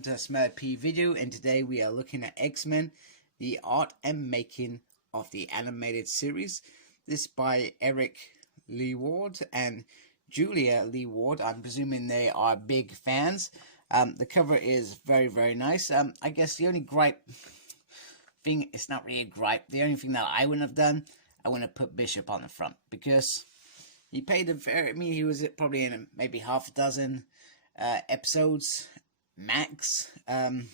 welcome to a Smart P video, and today we are looking at X-Men, the art and making of the animated series. This by Eric Lewald and Julia Lewald. I'm presuming they are big fans. The cover is very nice. I guess the only gripe thing, it's not really a gripe, the only thing that I wouldn't have done, I wouldn't have put Bishop on the front, because he paid a very, he was probably in maybe half a dozen episodes max, and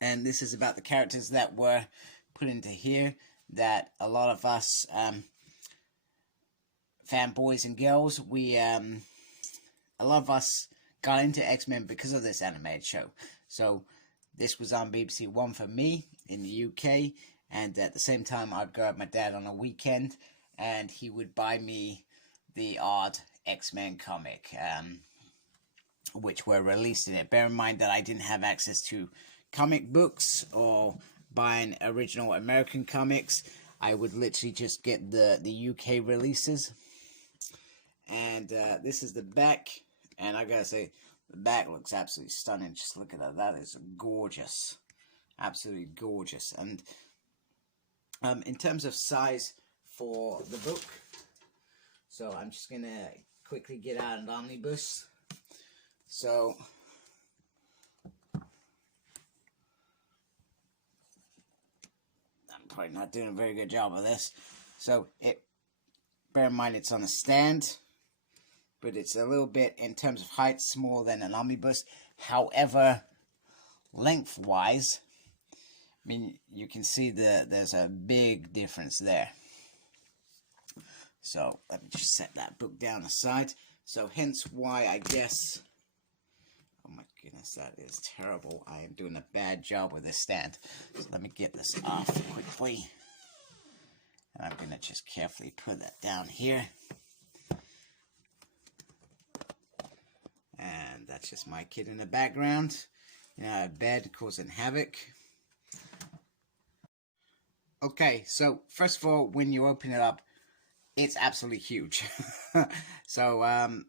this is about the characters that were put into here that a lot of us fanboys and girls, a lot of us got into X-Men because of this animated show. So this was on BBC One for me in the UK, and at the same time I'd go with my dad on a weekend and he would buy me the odd X-Men comic, which were released in it. Bear in mind that I didn't have access to comic books or buying original American comics. I would literally just get the UK releases. And this is the back, and I gotta say, the back looks absolutely stunning. Just look at that. That is gorgeous. Absolutely gorgeous. And in terms of size for the book, so I'm just gonna quickly get out an omnibus. So I'm probably not doing a very good job of this. So bear in mind it's on a stand, but it's a little bit, in terms of height, smaller than an omnibus. However, lengthwise, I mean, you can see there's a big difference there. So let me just set that book down aside. So hence why I guess, oh my goodness, that is terrible. I am doing a bad job with this stand. So let me get this off quickly. And I'm going to just carefully put that down here. And that's just my kid in the background, bed causing havoc. Okay, so first of all, when you open it up, it's absolutely huge. So I'm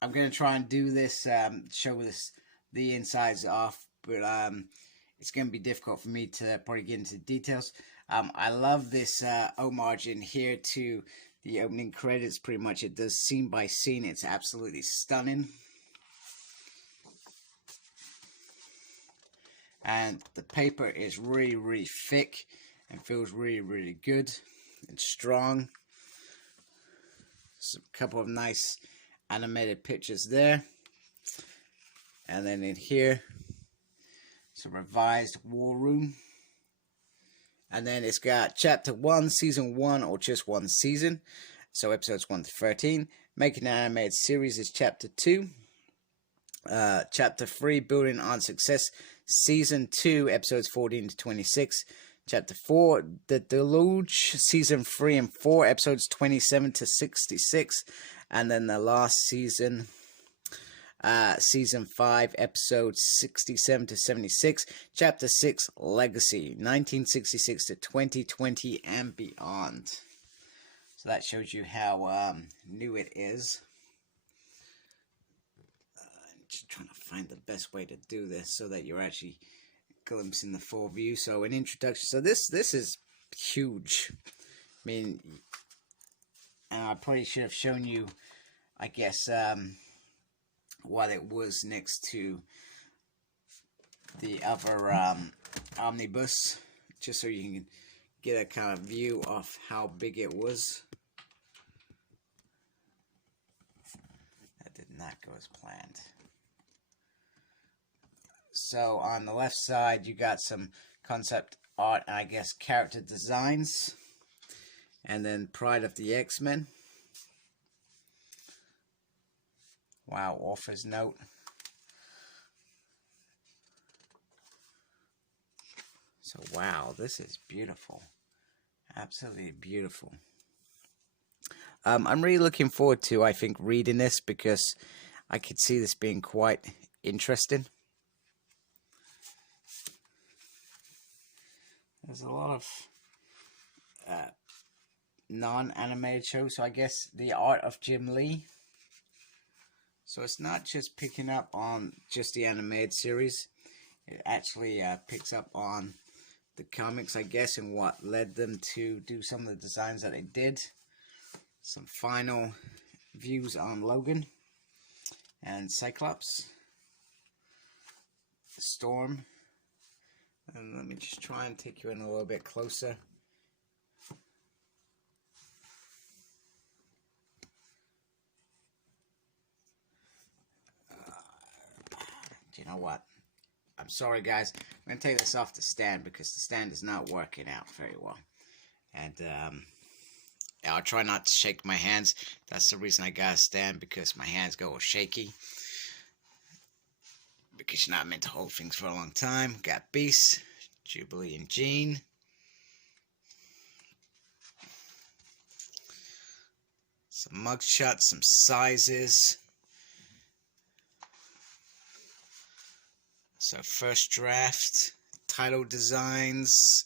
going to try and do this, show the insides off, but it's going to be difficult for me to probably get into details. I love this homage in here to the opening credits. Pretty much it does scene by scene. It's absolutely stunning. And the paper is really thick and feels really good and strong. A couple of nice animated pictures there. And then in here, it's a revised War Room. And then it's got Chapter 1, Season 1, or just one season. So episodes 1 to 13. Making an animated series is Chapter 2. Chapter 3, Building on Success, Season 2, episodes 14 to 26. Chapter 4, The Deluge, Season 3 and 4, episodes 27 to 66. And then the last season, Season 5, episodes 67 to 76. Chapter 6, Legacy, 1966 to 2020 and beyond. So that shows you how new it is. Just trying to find the best way to do this so that you're actually glimpsing the full view. So an introduction. So this is huge. I mean, and I probably should have shown you, I guess, what it was next to the other omnibus, just so you can get a kind of view of how big it was. That did not go as planned. So on the left side, you got some concept art and I guess character designs. And then Pride of the X-Men. Wow, author's note. So wow, this is beautiful. Absolutely beautiful. I'm really looking forward to, I think, reading this, because I could see this being quite interesting. There's a lot of non-animated shows, so I guess the art of Jim Lee. So it's not just picking up on just the animated series. It actually picks up on the comics, I guess, and what led them to do some of the designs that they did. Some final views on Logan and Cyclops, Storm, and let me just try and take you in a little bit closer. Do you know what? I'm sorry, guys. I'm going to take this off the stand because the stand is not working out very well. And I'll try not to shake my hands. That's the reason I got a stand, because my hands go all shaky. Because you're not meant to hold things for a long time. Got Beast, Jubilee, and Jean. Some mugshots, some sizes. So first draft, title designs.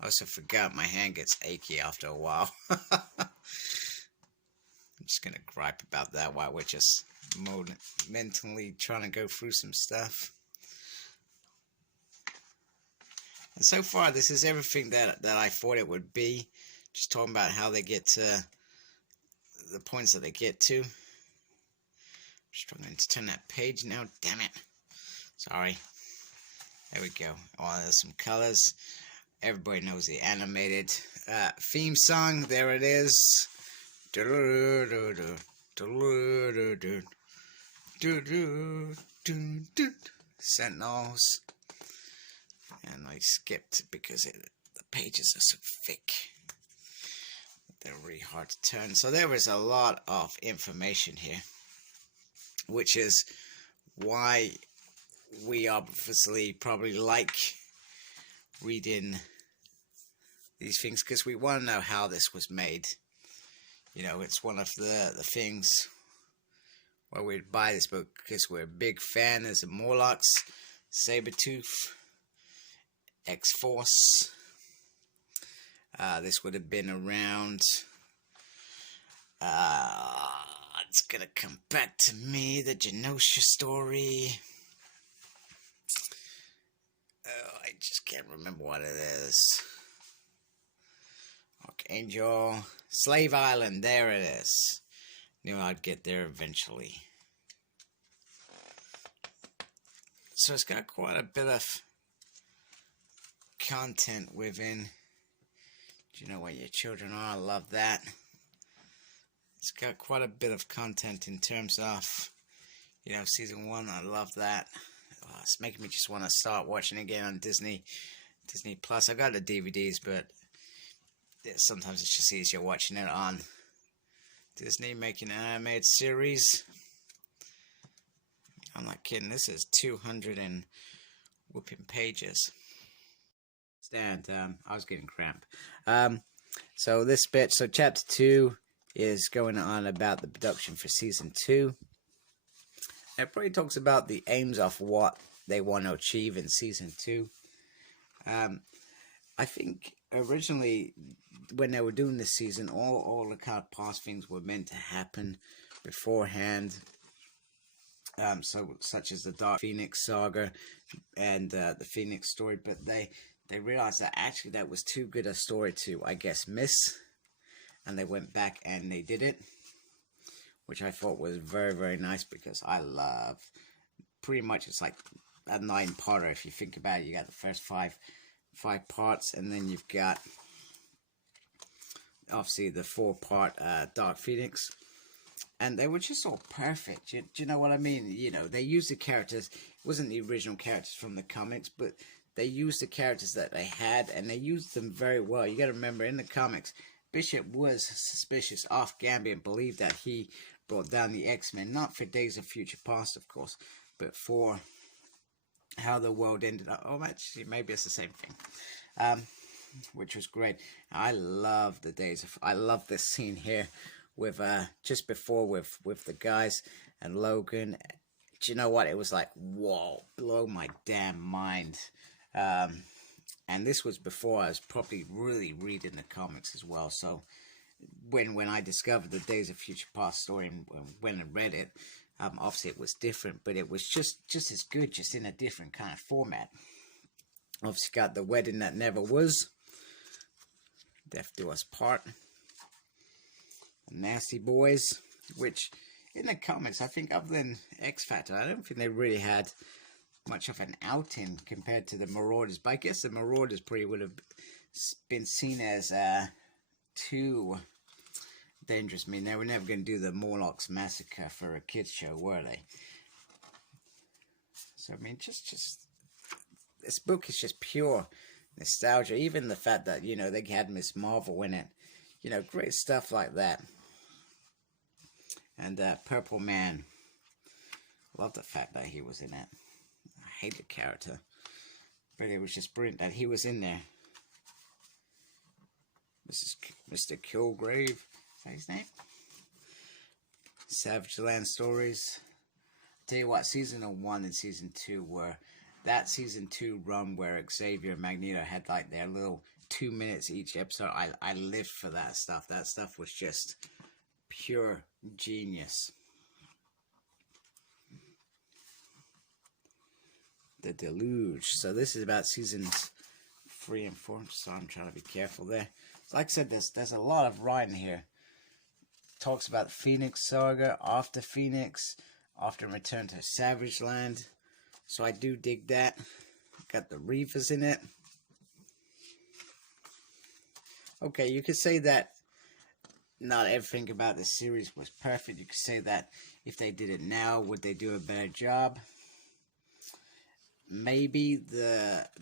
I also forgot my hand gets achy after a while. I'm just going to gripe about that while we're just mentally trying to go through some stuff. And so far, this is everything that I thought it would be. Just talking about how they get to the points that they get to. I'm struggling to turn that page now. Damn it. Sorry. There we go. Oh, there's some colors. Everybody knows the animated theme song. There it is. Sentinels. And I skipped because the pages are so thick. They're really hard to turn. So there is a lot of information here, which is why we obviously probably like reading these things, because we want to know how this was made. You know, it's one of the things why we'd buy this book, because we're a big fan. There's a Morlocks, Sabretooth, X-Force. This would have been around. It's gonna come back to me. The Genosha story. Oh, I just can't remember what it is. Archangel, Slave Island. There it is. Knew I'd get there eventually. So it's got quite a bit of content within. Do you know where your children are? I love that. It's got quite a bit of content in terms of, you know, season 1. I love that. Oh, it's making me just want to start watching again on Disney Plus. I got the DVDs, but sometimes it's just easier watching it on Disney, making an animated series. I'm not kidding. This is 200 and whooping pages. Stand. I was getting cramp. So this bit, so chapter 2 is going on about the production for season 2. It probably talks about the aims of what they want to achieve in season 2. I think originally when they were doing this season, all the kind of past things were meant to happen beforehand. So such as the Dark Phoenix saga and the Phoenix story, but they realized that actually that was too good a story to, I guess, miss, and they went back and they did it, which I thought was very, very nice, because I love, pretty much it's like a 9-parter. If you think about it, you got the first five parts, and then you've got obviously the 4-part Dark Phoenix, and they were just all perfect. Do you know what I mean? You know, they used the characters. It wasn't the original characters from the comics, but they used the characters that they had, and they used them very well. You got to remember, in the comics, Bishop was suspicious of Gambit, believed that he brought down the X-Men, not for Days of Future Past, of course, but for how the world ended up. Oh, actually, maybe it's the same thing, which was great. I love the Days of. I love this scene here with just before with the guys and Logan. Do you know what? It was like, whoa, blow my damn mind. And this was before I was probably really reading the comics as well. So when I discovered the Days of Future Past story and when I read it, obviously it was different, but it was just as good, just in a different kind of format. Obviously got The Wedding That Never Was, Death Do Us Part, Nasty Boys, which in the comics, I think other than X Factor, I don't think they really had much of an outing compared to the Marauders. But I guess the Marauders probably would have been seen as too dangerous. I mean, they were never going to do the Morlocks Massacre for a kids show, were they? So I mean, just this book is just pure nostalgia. Even the fact that, you know, they had Miss Marvel in it, you know, great stuff like that. And Purple Man, love the fact that he was in it. I hate the character, but it was just brilliant that he was in there. Mr. Kilgrave, is that his name? Savage Land Stories. Tell you what, season 1 and season 2 were that season 2 run where Xavier and Magneto had like their little 2 minutes each episode. I lived for that stuff. That stuff was just pure genius. The Deluge. So this is about seasons 3 and 4. So I'm trying to be careful there. So like I said, there's a lot of writing here. Talks about the Phoenix Saga, after Phoenix, after Return to Savage Land. So I do dig that. Got the Reavers in it. Okay, you could say that not everything about this series was perfect. You could say that if they did it now, would they do a better job? Maybe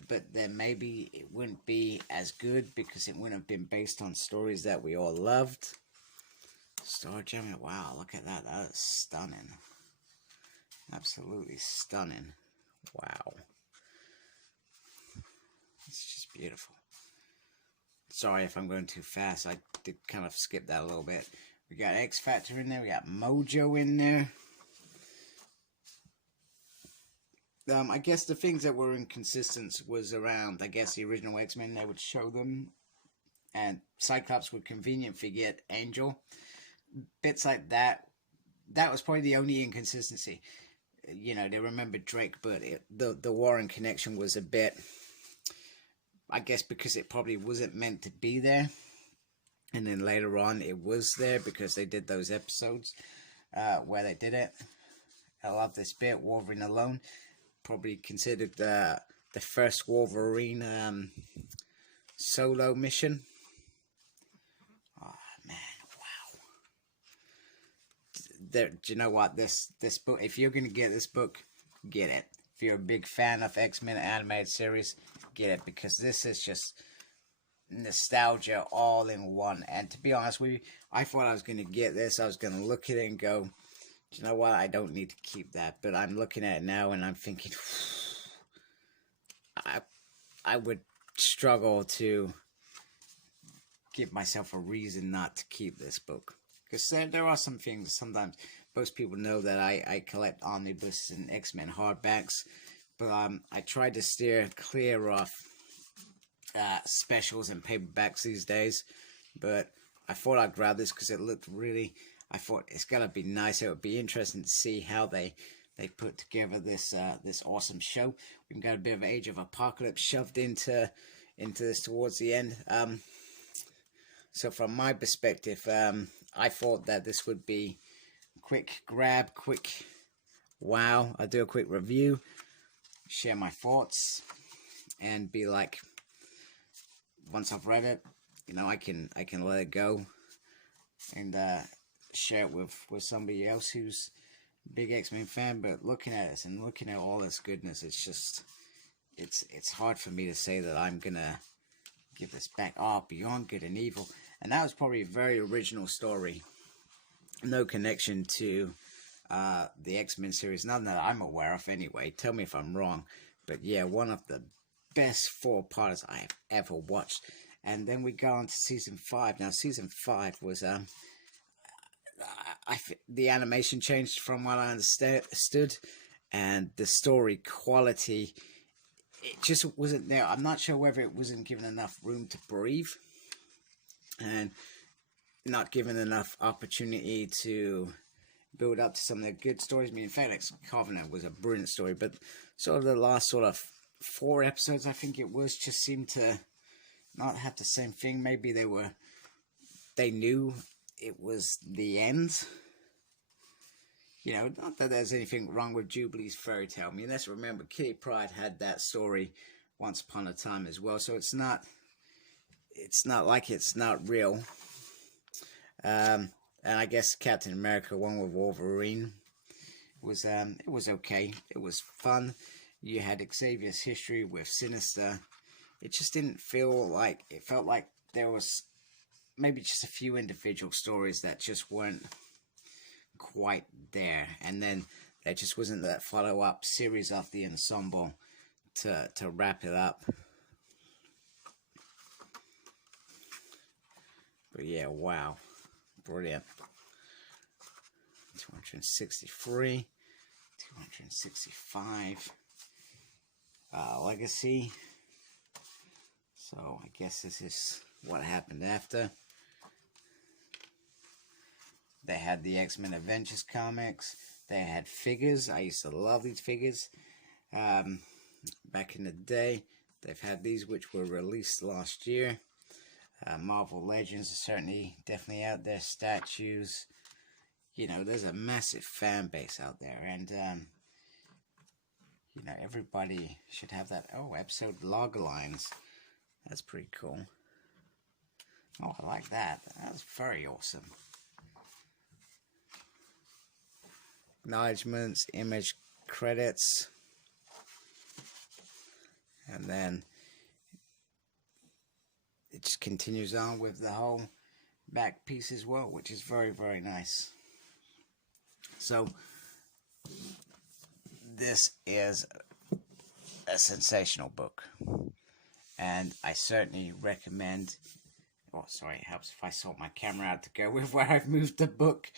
but then maybe it wouldn't be as good because it wouldn't have been based on stories that we all loved. Starjammers, wow, look at that. That is stunning. Absolutely stunning. Wow. It's just beautiful. Sorry if I'm going too fast. I did kind of skip that a little bit. We got X Factor in there. We got Mojo in there. I guess the things that were inconsistent was around, I guess, the original X-Men. They would show them. And Cyclops would conveniently get Angel. Bits like that. That was probably the only inconsistency. You know, they remembered Drake, but the Warren connection was a bit, I guess, because it probably wasn't meant to be there. And then later on, it was there because they did those episodes where they did it. I love this bit, Wolverine Alone. Probably considered the first Wolverine solo mission. Oh, man, wow. Do you know what? This book, if you're going to get this book, get it. If you're a big fan of X-Men animated series, get it, because this is just nostalgia all in one. And to be honest with you, I thought I was going to get this. I was going to look at it and go, do you know what? I don't need to keep that. But I'm looking at it now and I'm thinking, I would struggle to give myself a reason not to keep this book. Because there are some things, sometimes most people know that I collect omnibuses and X-Men hardbacks. But I try to steer clear of specials and paperbacks these days. But I thought I'd grab this because it looked really, I thought it's gotta be nice. It would be interesting to see how they put together this this awesome show. We've got a bit of Age of Apocalypse shoved into this towards the end. So from my perspective, I thought that this would be quick grab, quick wow. I'll do a quick review, share my thoughts, and be like, once I've read it, you know, I can let it go and share it with somebody else who's a big X-Men fan. But looking at this and looking at all this goodness, it's just it's hard for me to say that I'm gonna give this back. Oh, Beyond Good and Evil, and that was probably a very original story. No connection to the X-Men series, none that I'm aware of anyway. Tell me if I'm wrong, but yeah, one of the best 4-parters I have ever watched. And then we go on to season 5. Now, season 5 was the animation changed from what I understood, and the story quality, it just wasn't there. I'm not sure whether it wasn't given enough room to breathe, and not given enough opportunity to build up to some of the good stories. I mean, Felix Covenant was a brilliant story, but sort of the last sort of 4 episodes, I think it was, just seemed to not have the same thing. Maybe they knew it was the end. You know, not that there's anything wrong with Jubilee's fairy tale. I mean, let's remember Kitty Pryde had that story once upon a time as well, so it's not like it's not real. And I guess Captain America, one with Wolverine, was it was okay. It was fun. You had Xavier's history with Sinister. It just didn't feel like, it felt like there was maybe just a few individual stories that just weren't quite there, and then there just wasn't that follow-up series of the ensemble to wrap it up. But yeah, wow, brilliant. 263, 265, Legacy. So I guess this is what happened after. They had the X-Men Avengers comics. They had figures. I used to love these figures. Back in the day, they've had these which were released last year. Marvel Legends are certainly, definitely out there. Statues. You know, there's a massive fan base out there. And, you know, everybody should have that. Oh, episode log lines. That's pretty cool. Oh, I like that. That's very awesome. Acknowledgements, image credits, and then it just continues on with the whole back piece as well, which is very, very nice. So this is a sensational book, and I certainly recommend. Oh, sorry, it helps if I sort my camera out to go with where I've moved the book.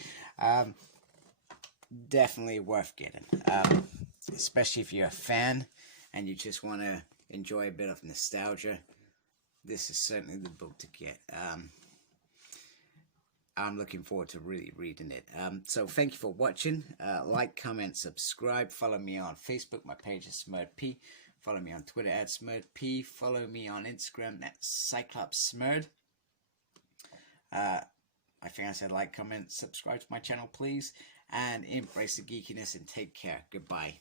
Definitely worth getting, especially if you're a fan and you just want to enjoy a bit of nostalgia. This is certainly the book to get. I'm looking forward to really reading it. So thank you for watching. Like, comment, subscribe. Follow me on Facebook. My page is SmurredP. Follow me on Twitter at SmurredP. Follow me on Instagram at CyclopsSmurred. I think I said like, comment, subscribe to my channel, please. And embrace the geekiness and take care. Goodbye.